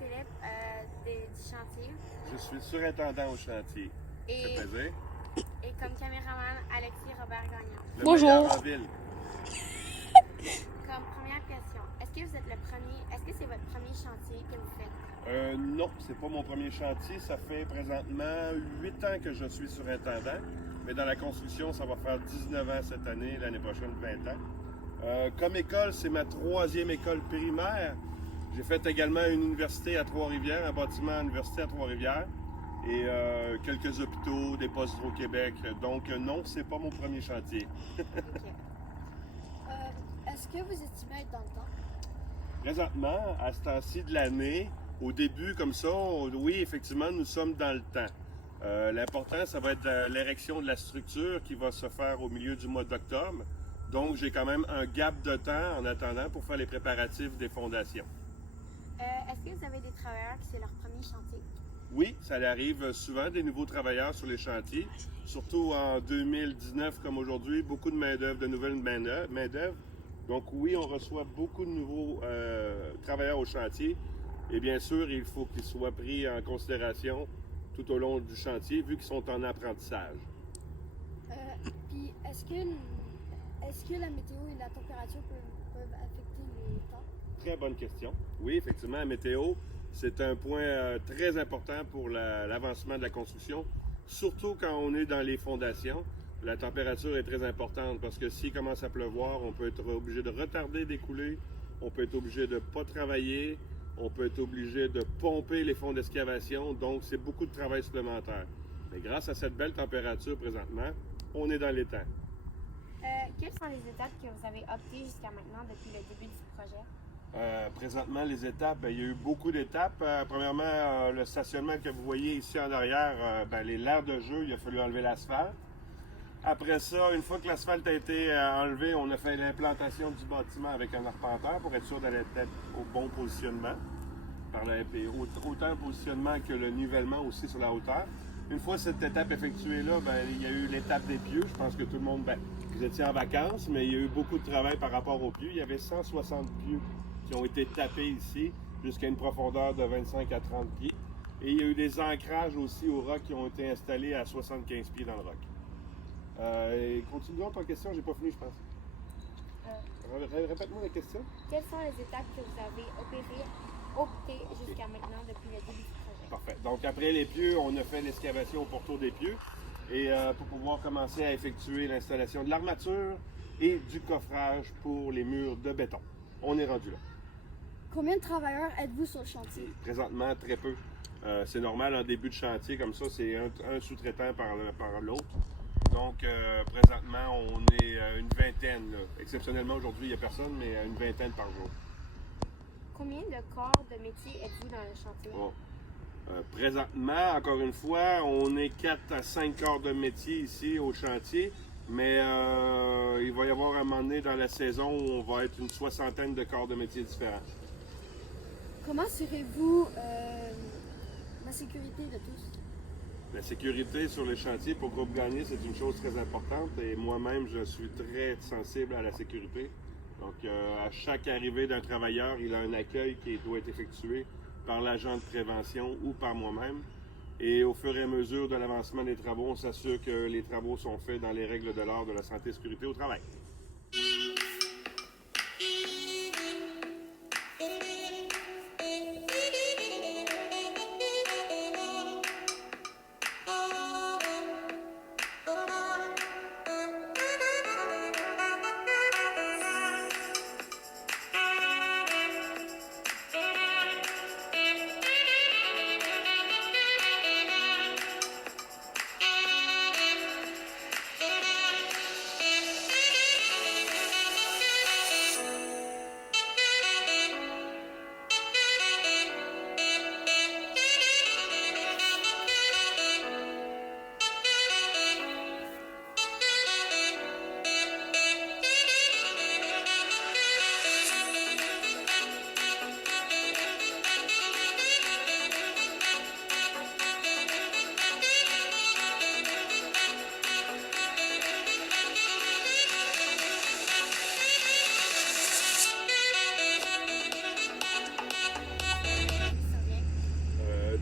Philippe du chantier. Je suis surintendant au chantier. Ça Et, fait plaisir. et comme caméraman, Alexis Robert Gagnon. Le Bonjour. meilleur en ville. Comme première question, est-ce que c'est votre premier chantier que vous faites? Non, c'est pas mon premier chantier. Ça fait présentement 8 ans que je suis surintendant. Mais dans la construction, ça va faire 19 ans cette année, l'année prochaine 20 ans. Comme école, c'est ma 3e école primaire. J'ai fait également une université à Trois-Rivières, un bâtiment université à Trois-Rivières. Et quelques hôpitaux, des postes Hydro-Québec. Donc non, c'est pas mon premier chantier. Ok. Est-ce que vous estimez être dans le temps? Présentement, à ce temps-ci de l'année, au début comme ça, oui, effectivement, nous sommes dans le temps. L'important, ça va être l'érection de la structure qui va se faire au milieu du mois d'octobre. Donc, j'ai quand même un gap de temps en attendant pour faire les préparatifs des fondations. Est-ce que vous avez des travailleurs qui c'est leur premier chantier? Oui, ça arrive souvent, des nouveaux travailleurs sur les chantiers, surtout en 2019 comme aujourd'hui, beaucoup de main-d'œuvre, de nouvelles main-d'œuvre. Donc oui, on reçoit beaucoup de nouveaux travailleurs au chantier. Et bien sûr, il faut qu'ils soient pris en considération tout au long du chantier, vu qu'ils sont en apprentissage. Puis est-ce que la météo et la température peuvent affecter les temps? Très bonne question. Oui, effectivement, la météo, c'est un point très important pour l'avancement de la construction, surtout quand on est dans les fondations. La température est très importante parce que s'il commence à pleuvoir, on peut être obligé de retarder des coulées, on peut être obligé de ne pas travailler, on peut être obligé de pomper les fonds d'excavation, donc c'est beaucoup de travail supplémentaire. Mais grâce à cette belle température présentement, on est dans les temps. Quelles sont les étapes que vous avez optées jusqu'à maintenant depuis le début du projet? Présentement, les étapes, il y a eu beaucoup d'étapes. Premièrement, le stationnement que vous voyez ici en arrière, l'aire de jeu, il a fallu enlever l'asphalte. Après ça, une fois que l'asphalte a été enlevé, on a fait l'implantation du bâtiment avec un arpenteur pour être sûr d'aller être au bon positionnement. Autant le positionnement que le nivellement aussi sur la hauteur. Une fois cette étape effectuée-là, il y a eu l'étape des pieux. Je pense que tout le monde, vous étiez en vacances, mais il y a eu beaucoup de travail par rapport aux pieux. Il y avait 160 pieux qui ont été tapés ici jusqu'à une profondeur de 25 à 30 pieds. Et il y a eu des ancrages aussi au roc qui ont été installés à 75 pieds dans le roc. Continuons ton question, j'ai pas fini, je pense. Répète-moi la question. Quelles sont les étapes que vous avez optées jusqu'à maintenant depuis le début du projet? Parfait. Donc, après les pieux, on a fait l'excavation au pourtour des pieux et pour pouvoir commencer à effectuer l'installation de l'armature et du coffrage pour les murs de béton. On est rendu là. Combien de travailleurs êtes-vous sur le chantier? Présentement, très peu. C'est normal en début de chantier, comme ça, c'est un sous-traitant par l'autre. Donc, présentement, on est une vingtaine. Là. Exceptionnellement, aujourd'hui, il n'y a personne, mais une vingtaine par jour. Combien de corps de métier êtes-vous dans le chantier? Bon. Présentement, encore une fois, on est 4 à 5 corps de métier ici au chantier, mais il va y avoir un moment donné dans la saison où on va être une soixantaine de corps de métier différents. Comment assurez-vous la sécurité de tous? La sécurité sur les chantiers pour Groupe Gagné, c'est une chose très importante et moi-même, je suis très sensible à la sécurité. Donc, à chaque arrivée d'un travailleur, il a un accueil qui doit être effectué par l'agent de prévention ou par moi-même. Et au fur et à mesure de l'avancement des travaux, on s'assure que les travaux sont faits dans les règles de l'ordre de la santé et sécurité au travail.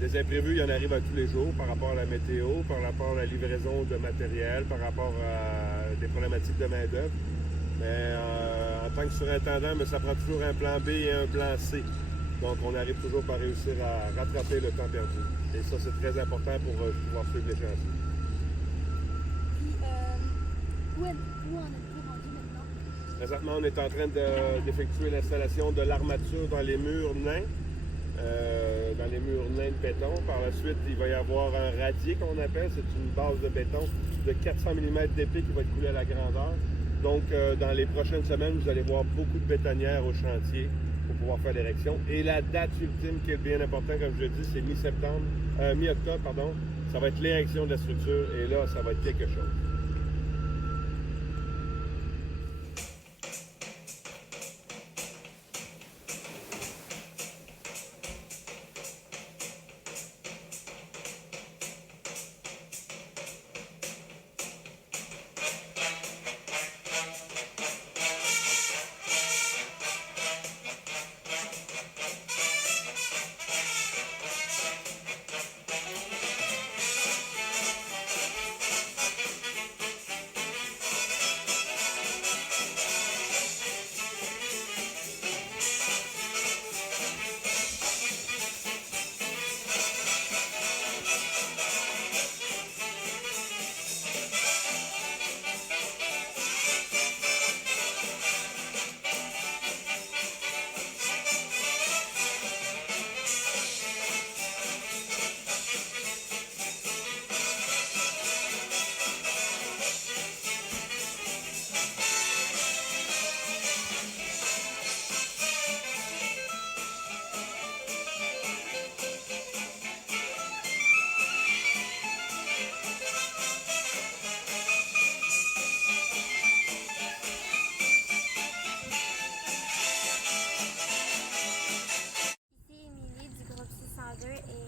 Des imprévus, il y en arrive à tous les jours par rapport à la météo, par rapport à la livraison de matériel, par rapport à des problématiques de main-d'œuvre. Mais en tant que surintendant, mais ça prend toujours un plan B et un plan C. Donc, on arrive toujours par réussir à rattraper le temps perdu. Et ça, c'est très important pour pouvoir suivre les chantiers. Puis, où en êtes-vous rendu maintenant? Présentement, on est en train d'effectuer l'installation de l'armature dans les murs nains. De béton. Par la suite, il va y avoir un radier qu'on appelle. C'est une base de béton de 400 mm d'épais qui va être coulée à la grandeur. Donc, dans les prochaines semaines, vous allez voir beaucoup de bétonnières au chantier pour pouvoir faire l'érection. Et la date ultime qui est bien importante, comme je le dis, c'est mi-octobre, pardon. Ça va être l'érection de la structure et là, ça va être quelque chose.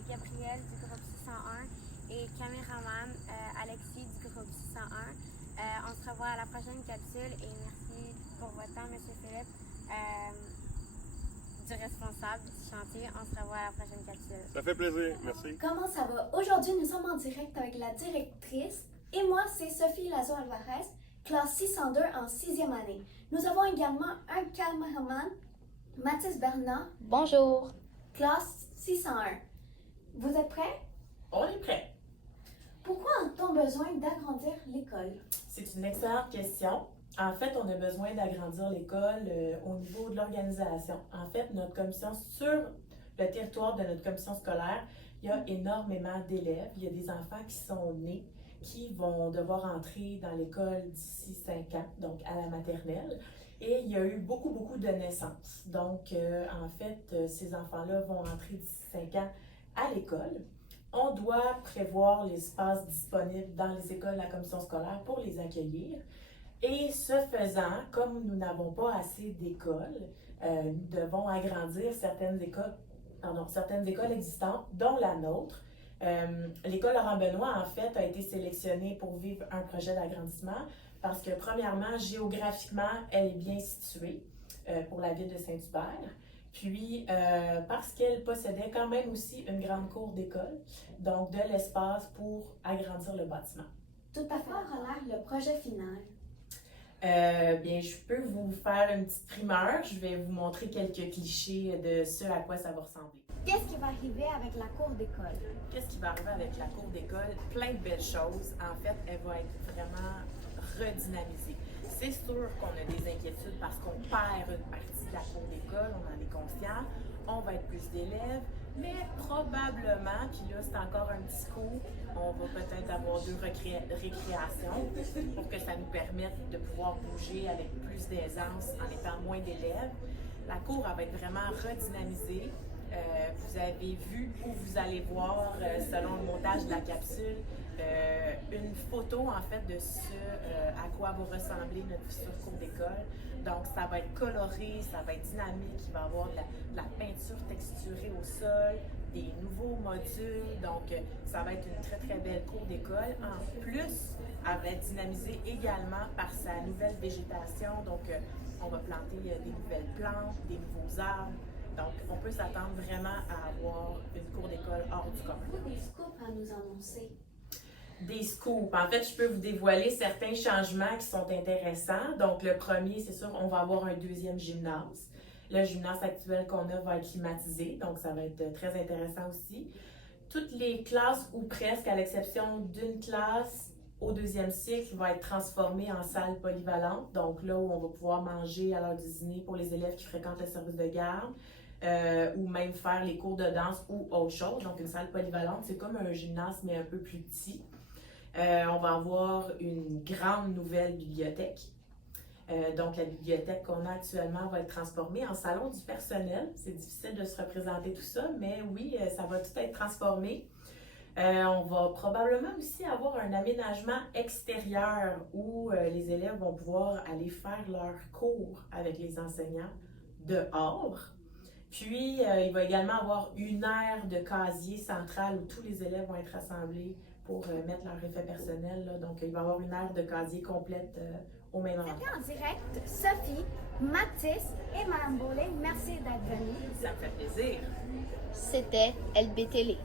Gabriel du groupe 601 et caméraman Alexis du groupe 601. On se revoit à la prochaine capsule et merci pour votre temps, M. Philippe, du responsable du chantier. On se revoit à la prochaine capsule. Ça fait plaisir, merci. Comment ça va? Aujourd'hui, nous sommes en direct avec la directrice et moi, c'est Sophie Lazo-Alvarez, classe 602 en 6e année. Nous avons également un caméraman, Mathis Bernard. Bonjour. Classe 601. Vous êtes prêts? On est prêt. Pourquoi a-t-on besoin d'agrandir l'école? C'est une excellente question. En fait, on a besoin d'agrandir l'école au niveau de l'organisation. En fait, notre commission, sur le territoire de notre commission scolaire, il y a énormément d'élèves. Il y a des enfants qui sont nés, qui vont devoir entrer dans l'école d'ici 5 ans, donc à la maternelle. Et il y a eu beaucoup de naissances. Donc, en fait, ces enfants-là vont entrer d'ici 5 ans à l'école. On doit prévoir l'espace disponible dans les écoles de la commission scolaire pour les accueillir. Et ce faisant, comme nous n'avons pas assez d'écoles, nous devons agrandir certaines écoles existantes, dont la nôtre. L'école Laurent-Benoît, en fait, a été sélectionnée pour vivre un projet d'agrandissement parce que, premièrement, géographiquement, elle est bien située pour la ville de Saint-Hubert. Puis, parce qu'elle possédait quand même aussi une grande cour d'école, donc de l'espace pour agrandir le bâtiment. Tout à fait aura l'air le projet final. Bien, je peux vous faire une petite primeur. Je vais vous montrer quelques clichés de ce à quoi ça va ressembler. Qu'est-ce qui va arriver avec la cour d'école? Qu'est-ce qui va arriver avec la cour d'école? Plein de belles choses. En fait, elle va être vraiment redynamisée. C'est sûr qu'on a des inquiétudes parce qu'on perd une partie de la cour d'école, on en est conscient. On va être plus d'élèves, mais probablement, puis là, c'est encore un petit coup, on va peut-être avoir 2 récréations pour que ça nous permette de pouvoir bouger avec plus d'aisance en étant moins d'élèves. La cour, elle va être vraiment redynamisée. Vous avez vu ou vous allez voir, selon le montage de la capsule, une photo en fait de ce à quoi va ressembler notre future cour d'école. Donc ça va être coloré, ça va être dynamique, il va y avoir de la peinture texturée au sol, des nouveaux modules, donc ça va être une très belle cour d'école. En plus, elle va être dynamisée également par sa nouvelle végétation, donc on va planter des nouvelles plantes, des nouveaux arbres. Donc, on peut s'attendre vraiment à avoir une cour d'école hors du commun. Des scoops à nous annoncer. Des scoops. En fait, je peux vous dévoiler certains changements qui sont intéressants. Donc, le premier, c'est sûr, on va avoir un deuxième gymnase. Le gymnase actuel qu'on a va être climatisé, donc ça va être très intéressant aussi. Toutes les classes, ou presque, à l'exception d'une classe au deuxième cycle, vont être transformées en salles polyvalentes. Donc là où on va pouvoir manger à l'heure du dîner pour les élèves qui fréquentent le service de garde, ou même faire les cours de danse ou autre chose. Donc une salle polyvalente, c'est comme un gymnase, mais un peu plus petit. On va avoir une grande nouvelle bibliothèque. Donc, la bibliothèque qu'on a actuellement va être transformée en salon du personnel. C'est difficile de se représenter tout ça, mais oui, ça va tout être transformé. On va probablement aussi avoir un aménagement extérieur où les élèves vont pouvoir aller faire leurs cours avec les enseignants dehors. Puis, il va également avoir une aire de casier centrale où tous les élèves vont être rassemblés pour mettre leur effet personnel. Là. Donc, il va y avoir une aire de casier complète au même endroit. C'était en direct, Sophie, Mathis et Mme Beaulé. Merci d'être venus. Ça me fait plaisir. C'était LB Télé.